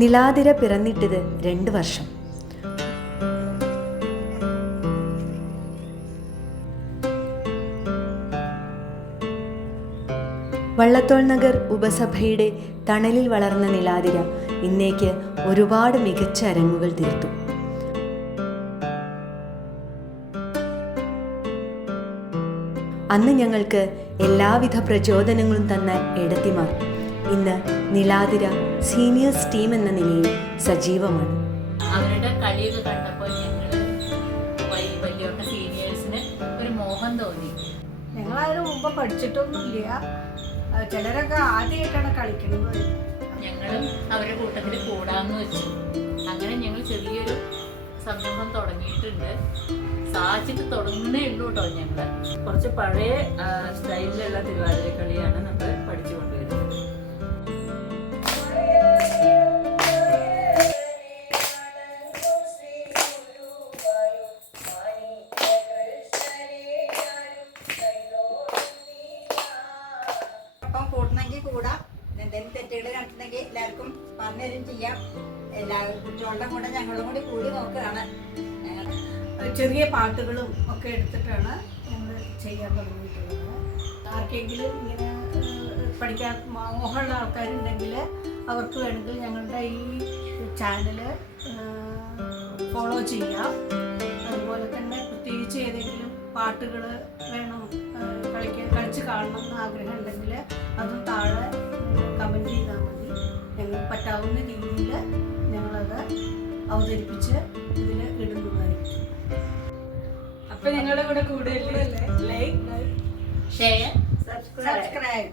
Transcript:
നിലാതിര പിറന്നിട്ടത് 2 വർഷം. വള്ളത്തോൾ നഗർ ഉപസഭയുടെ തണലിൽ വളർന്ന നിലാതിര ഇന്നേക്ക് ഒരുപാട് മികച്ച അരങ്ങുകൾ തീർത്തു. അന്ന് ഞങ്ങൾക്ക് എല്ലാവിധ പ്രചോദനങ്ങളും തന്ന എടത്തിമാർ ഇന്ന് നിലാതിര സീനിയേഴ്സ് ടീം എന്ന നിലയിൽ സജീവമാണ്. അവരുടെ കളിയൊക്കെ കണ്ടപ്പോൾ ഞങ്ങൾ വലിയോട്ട സീനിയേഴ്സിന് ഒരു മോഹം തോന്നി. ഞങ്ങളതിന് മുമ്പ് പഠിച്ചിട്ടൊന്നുമില്ല, ചിലരൊക്കെ ആദ്യമായിട്ടാണ് കളിക്കുന്നത്. ഞങ്ങളും അവരുടെ കൂട്ടത്തിൽ കൂടാന്ന് വെച്ചു. അങ്ങനെ ഞങ്ങൾ ചെറിയൊരു സംരംഭം തുടങ്ങിയിട്ടുണ്ട്. സാധിച്ചിട്ട് തുടങ്ങുന്നേ ഉള്ളൂ കേട്ടോ. ഞങ്ങൾ കുറച്ച് പഴയ സ്റ്റൈലിലുള്ള തിരുവാതിര കളിയാണ് നമ്മൾ പഠിച്ചു കൊണ്ടുവരുന്നത്. അപ്പം കൂടണമെങ്കിൽ കൂടാം, എന്തെങ്കിലും തെറ്റുകൾ കണ്ടിട്ടുണ്ടെങ്കിൽ എല്ലാവർക്കും പറഞ്ഞുതരും ചെയ്യാം. എല്ലാവരും കുട്ടികളുടെ കൂടെ ഞങ്ങളും കൂടി നോക്കുകയാണ്. ഞങ്ങൾ ചെറിയ പാട്ടുകളും ഒക്കെ എടുത്തിട്ടാണ് ഞങ്ങൾ ചെയ്യാൻ തുടങ്ങിയിട്ടുള്ളത്. ആർക്കെങ്കിലും ഇങ്ങനെ പഠിക്കാൻ മോഹമുള്ള ആൾക്കാരുണ്ടെങ്കിൽ അവർക്ക് വേണമെങ്കിൽ ഞങ്ങളുടെ ഈ ചാനൽ ഫോളോ ചെയ്യാം. അതുപോലെ തന്നെ പ്രത്യേകിച്ച് ഏതെങ്കിലും പാട്ടുകൾ വേണം കളിച്ച് കാണണം എന്ന് ആഗ്രഹം ഉണ്ടെങ്കിൽ അതും താഴെ കമൻറ്റ് ചെയ്താൽ മതി. ഞങ്ങൾക്ക് പറ്റാവുന്ന രീതിയിൽ ഞങ്ങളത് അവതരിപ്പിച്ച് ഇതിൽ ഇടുന്നതായിരിക്കും. അപ്പം ഞങ്ങളുടെ കൂടെ കൂടുതൽ ലൈക്ക്, ഷെയർ, സബ്സ്ക്രൈബ്